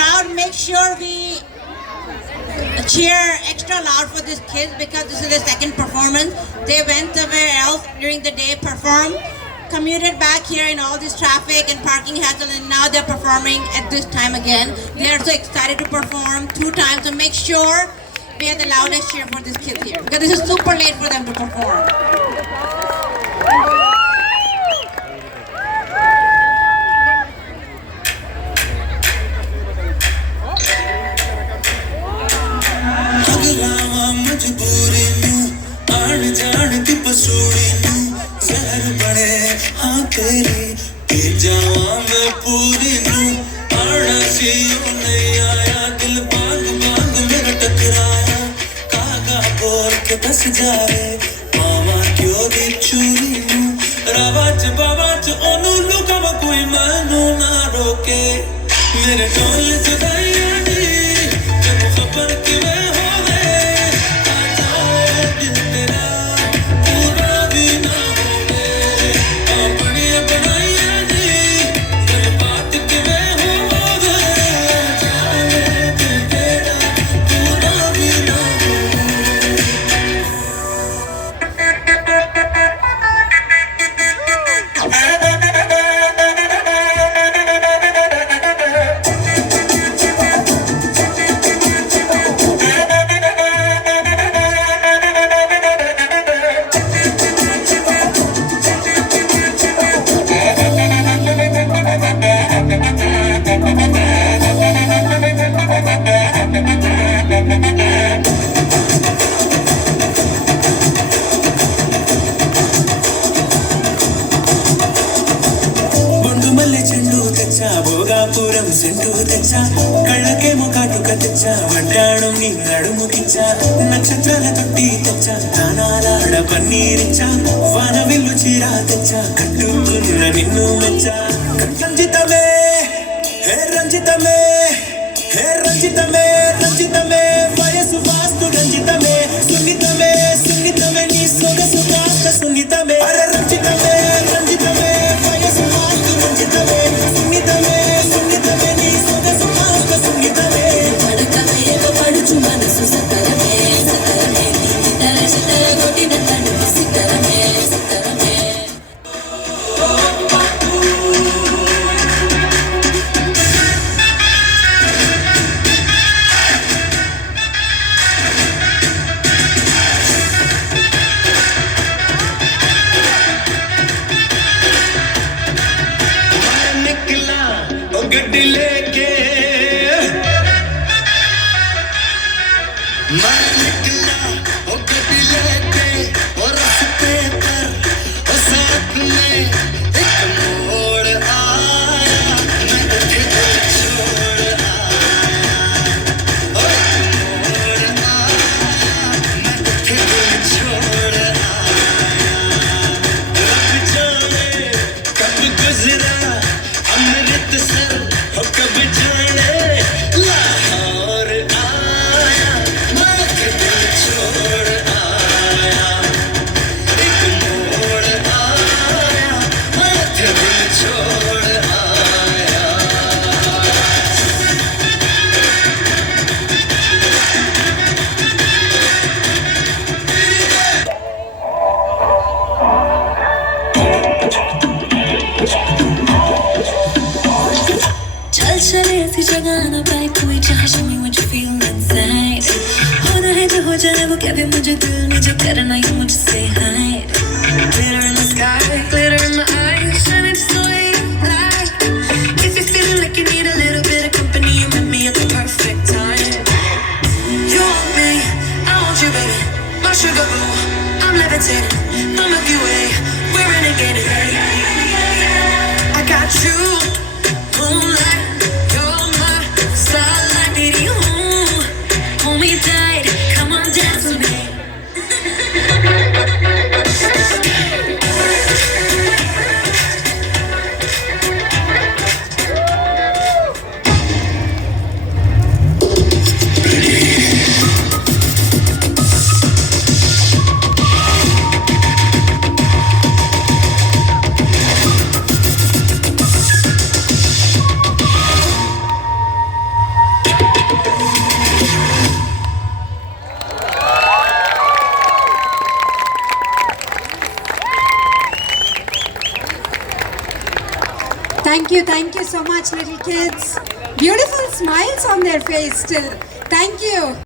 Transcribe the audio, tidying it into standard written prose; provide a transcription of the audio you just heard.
crowd, make sure we cheer extra loud for these kids because this is their second performance. They went somewhere else during the day, performed, commuted back here in all this traffic and parking hassle, and now they're performing at this time again. They are so excited to perform 2 times, so make sure we have the loudest cheer for these kids here because this is super late for them to perform. दस जाए मामा क्यों दी चूरी रवाज बावाज ओनू लुका कोई मानो ना रोके मेरे टोल जुदाइयां दी जब खबर कि मैं होवे आ जाए दिल तेरा पूरा भी ना होवे अपनी बनाइयां दी दिल बात कि मैं होवे आ जाए दिल तेरा पूरा भी ना కళ్ళకే ముఖాటుక తెచ్చా వడ్డాణం నీ నడుము కిచ్చా నక్షత్రాల తొట్టి తెచ్చా దానాలాడ పన్నీరిచ్చా వాన విల్లు చీరా తెచ్చా కట్టుకున్న నిన్ను మెచ్చా రంజితమే హే రంజితమే హే రంజితమే రంజితమే వయసు వాస్తు రంజితమే సున్నితమే సున్నితమే నీ సొగసు కాస్త సున్నితమే అరే రంజితమే రంజితమే వయసు వాస్తు రంజితమే సున్నితమే సున్నితమే నీ సొగసు కాస్త సున్నితమే పడకమే పడుచు మనసు సతరమే సతరమే చితర చితర కొట్టిన తను సితరమే సితరమే गड्डी लेके मैं निकला ओ गड्डी लेके और रास्ते पर ओ साथ में एक मोड़ आया मैं तुझे छोड़ आया ओ मोड़ आया मैं तुझे छोड़ आया रब जाने कब गुजरा अमृतसर हो कब जाने लाहौर आया मैं दिल छोड़ आया एक मोड़ आया मैं दिल छोड़ आया चल चले ऐसी जगह ना पाए कोई जहाँ show me what you feel inside होना है तो हो जाए वो क्या भी मुझे दिल में जो करना ही मुझसे hide glitter in the sky glitter in my eyes shining just the way you like if you're feeling like you need a little bit of company you met me at the perfect time you want me I want you baby my sugar boo I'm levitating the Milky Way we're renegading I got you moonlight you're my starlight baby hold me tight come on dance with me Thank you so much, little kids. Beautiful smiles on their face still. Thank you.